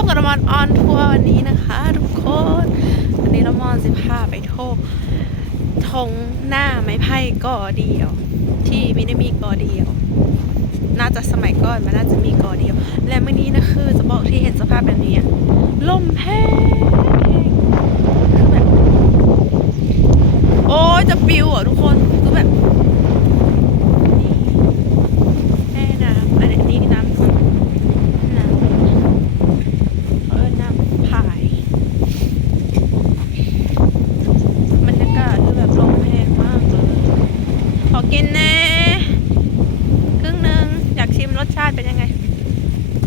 บกับมอนออนทัวร์วันนี้นะคะทุกคนวันนี้เรามอนสิพาไปทงหน้าไม้ไผ่ก่อเดียว ที่ไม่ได้มีก่อเดียว น่าจะสมัยก่อนมันน่าจะมีก่อเดียว และเมื่อนี้นะคือจะบอกที่เห็นสภาพแบบนี้ลมแห้งคือแบบโอ้ยจะปิวอ่ะทุกคนคือแบบแม่น้ำอันนี้น้ำน้ำพายบรรยากาศคือแบบลมแห้งมากเลยขอกินแน่ครึ่งนึงอยากชิมรสชาติเป็นยังไง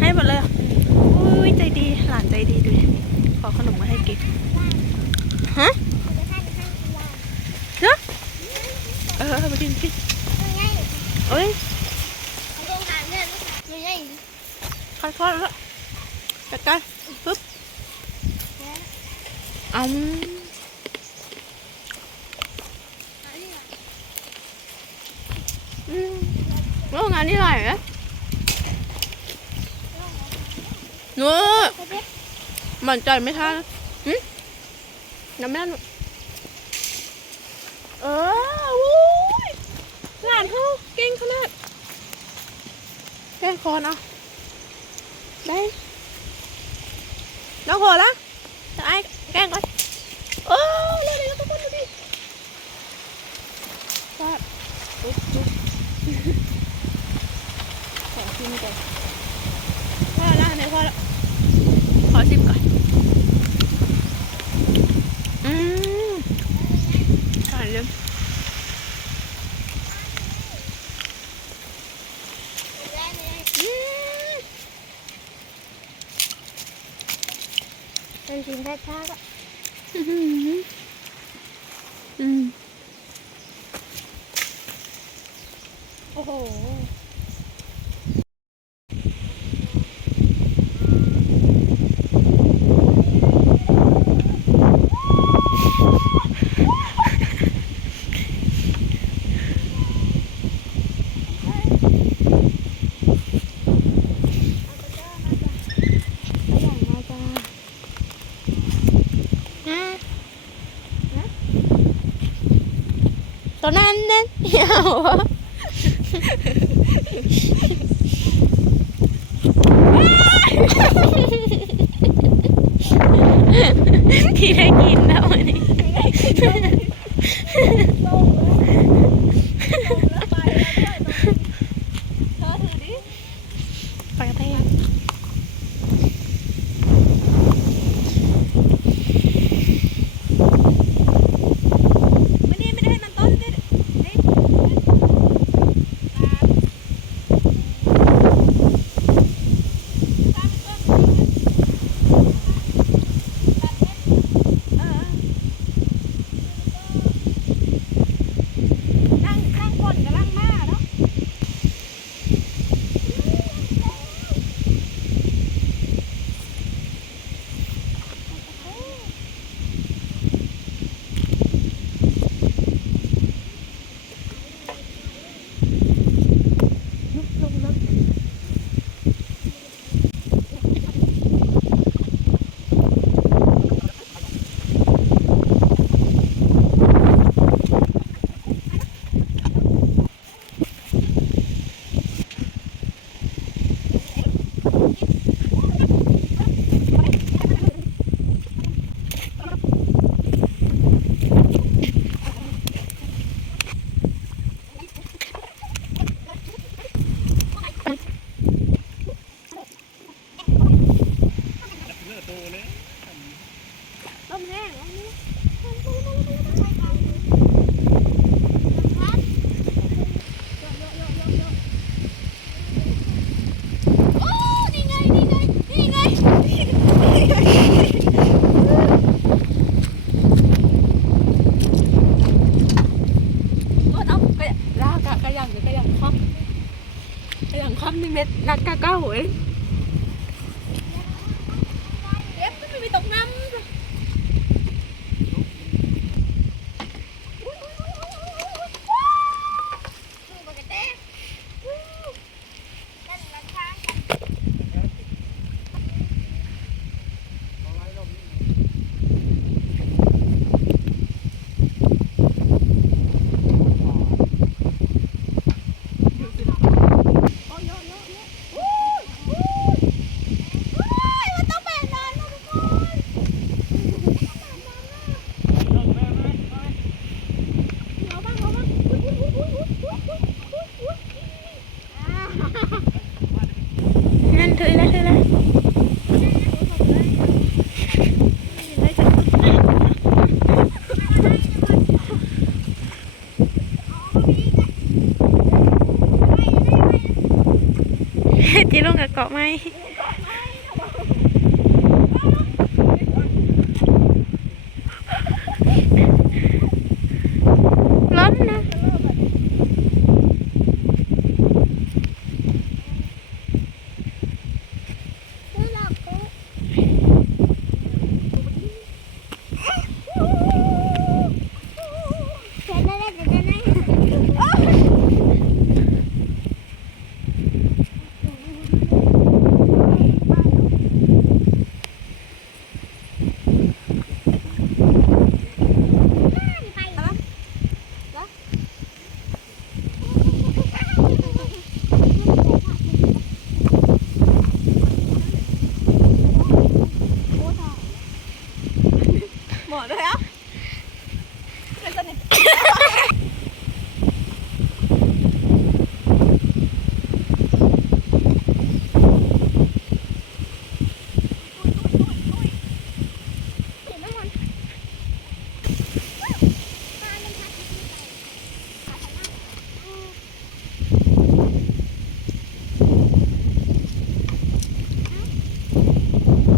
ให้หมดเลยอุ้ยใจดีหลานใจดีดูขอขนมมาให้กินฮะเนอะมากินเอ้ยค่อยๆแล้วจัดการปึ๊บแล้วงานนี่อะไรเนี่ยหนูมันใจไม่ทันน้ำไม่ได้วู้ยหลานเขาเก่งขนาดแกล้งคอนเอาได้น้องโหละจะไอ้แกล้งก่อนเร็วๆทุกคนดูดิก็ปุ๊บขอชิมก่อนพอแล้วเนี่ยพอแล้วขอชิมก่อนผ่านเลยเป็นชิมแท้ๆก็โอ้โหตอนนั้นเนี่ยเหี่ยวที่ได้กินแล้ววันนี้ไปกระเทยลมแห้งนี่ไงเอาลากกระยังหรือกระยังคว่ำนี่เม็ดนักกะเก้าเว้ยไม่มีตกน้ำ งกับเกาะไหมล้มนะหมดเลยอ่ะไม่สนิท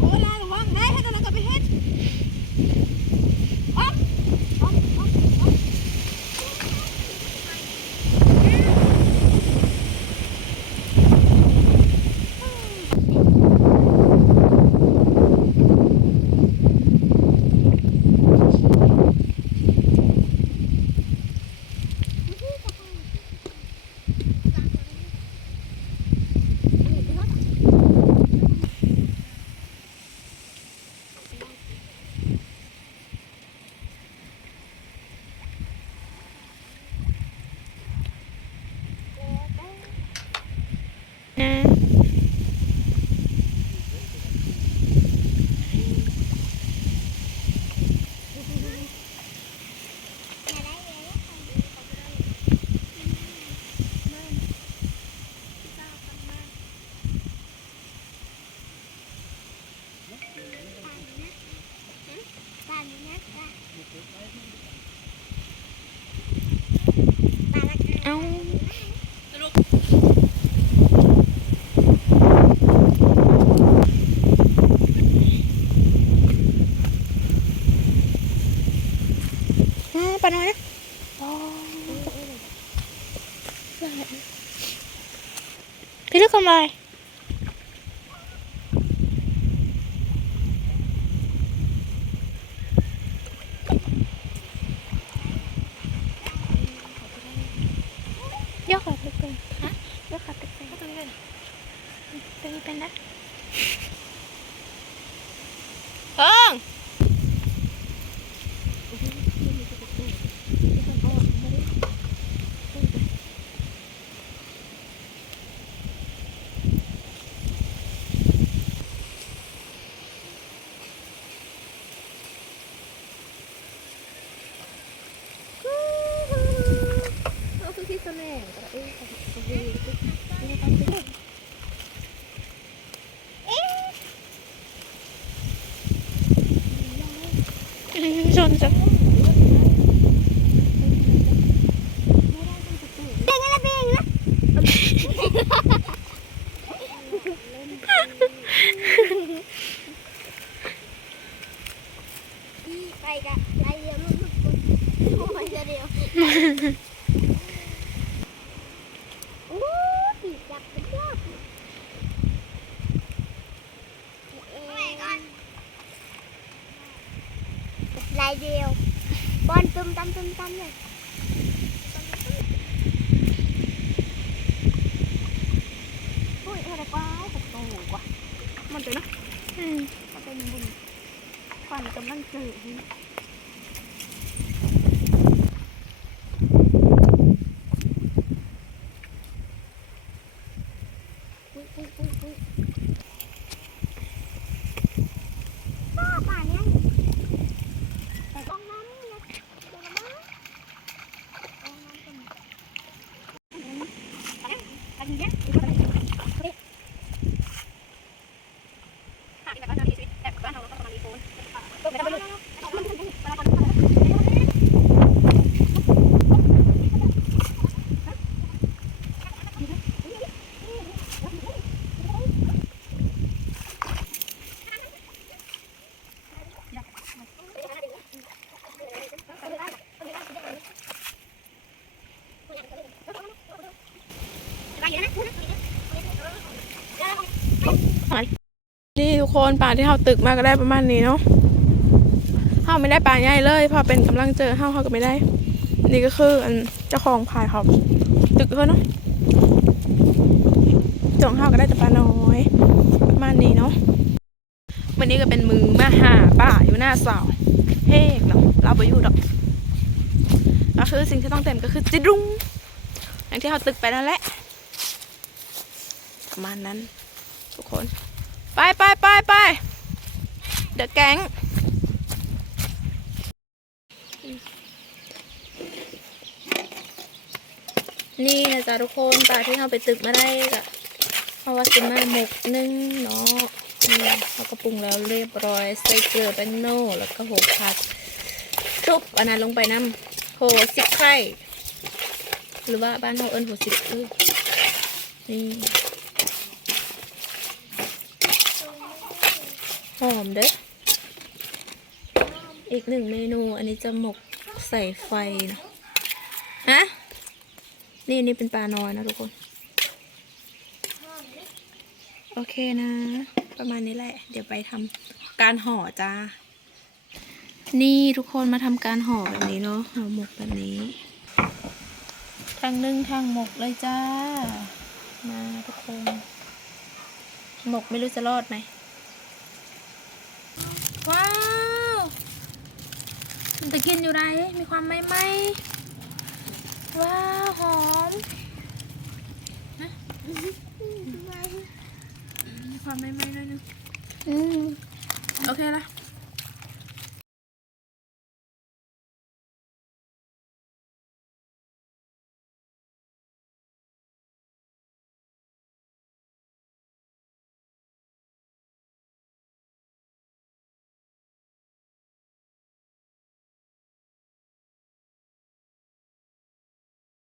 โอ้ยระวังได้ให้ตัวนั้นก็ไปเฮ็ดอ๊อบอ๊อบอ๊อบอ๊อบนะเอาปะน้อยนะพี่เลือกทำอะไรยกขาตึกเป็นฮะยกขาตึกเป็นตัวนี้เป็นตัวนี้เป็นนะเอิงชนจ้ะไปกะไปเดียวลูกโอ้ยเดียวโอ้ปีกจับเป็นยอดลายเดียวบอลตุ้มตั้มตุ้มตั้มเลยโอ้ยอะไรกว่าหกตัวกว่ามันเจอนะมันเป็นบุญควันกำลังเจอป้าป่าเนี่ยแต่กองน้ำเนี่ยตัวละมั้งกองน้ำเป็นอันนี้ คนปลาที่เราตึกมาก็ได้ประมาณนี้เนาะเราไม่ได้ปลาใหญ่เลยเพอเป็นกำลังเจอเราก็ไม่ได้ นี่ก็คืออันเจ้าของพายเขาตึกเขาเนาะจงเฮาก็ได้แต่ปลาน้อยประมาณนี้เนาะวันนี้ก็เป็นมือมาหาป่าอยู่หน้าเสาเฮ้เนาะเราไปอยู่ดอกก็คือสิ่งที่ต้องเต็มก็คือจิรุงอย่างที่เขาตึกไปนั่นแหละประมาณนั้นทุกคนไปเดอะแก๊งนี่นะจ๊ะทุกคนปลาที่เราไปตึกมาได้ก็เพราะว่ากินมาหมกนึ่งเนาะนี่เราก็ปรุงแล้วเรียบร้อยใส่เกลือแป้งโน่แล้วก็โหผัดทุบอันนั้นลงไปน้ำโหสิบไข่หรือว่าบ้านเราเอิ้นโหสิบคือนี่หอมเด้ออีกหนึ่งเมนูอันนี้จะหมกใส่ไฟเนาะฮะนี่เป็นปลาน้อยนะทุกคนโอเคนะประมาณนี้แหละเดี๋ยวไปทำการห่อจ้านี่ทุกคนมาทำการห่อแบบนี้เนาะห่อหมกแบบนี้ทางนึ่งทางหมกเลยจ้ามาทุกคนหมกไม่รู้จะรอดไหมว้าวมันจะกินอยู่ไรมีความไหมว้าวหอมมีความไหมหน่อยนึงโอเคละ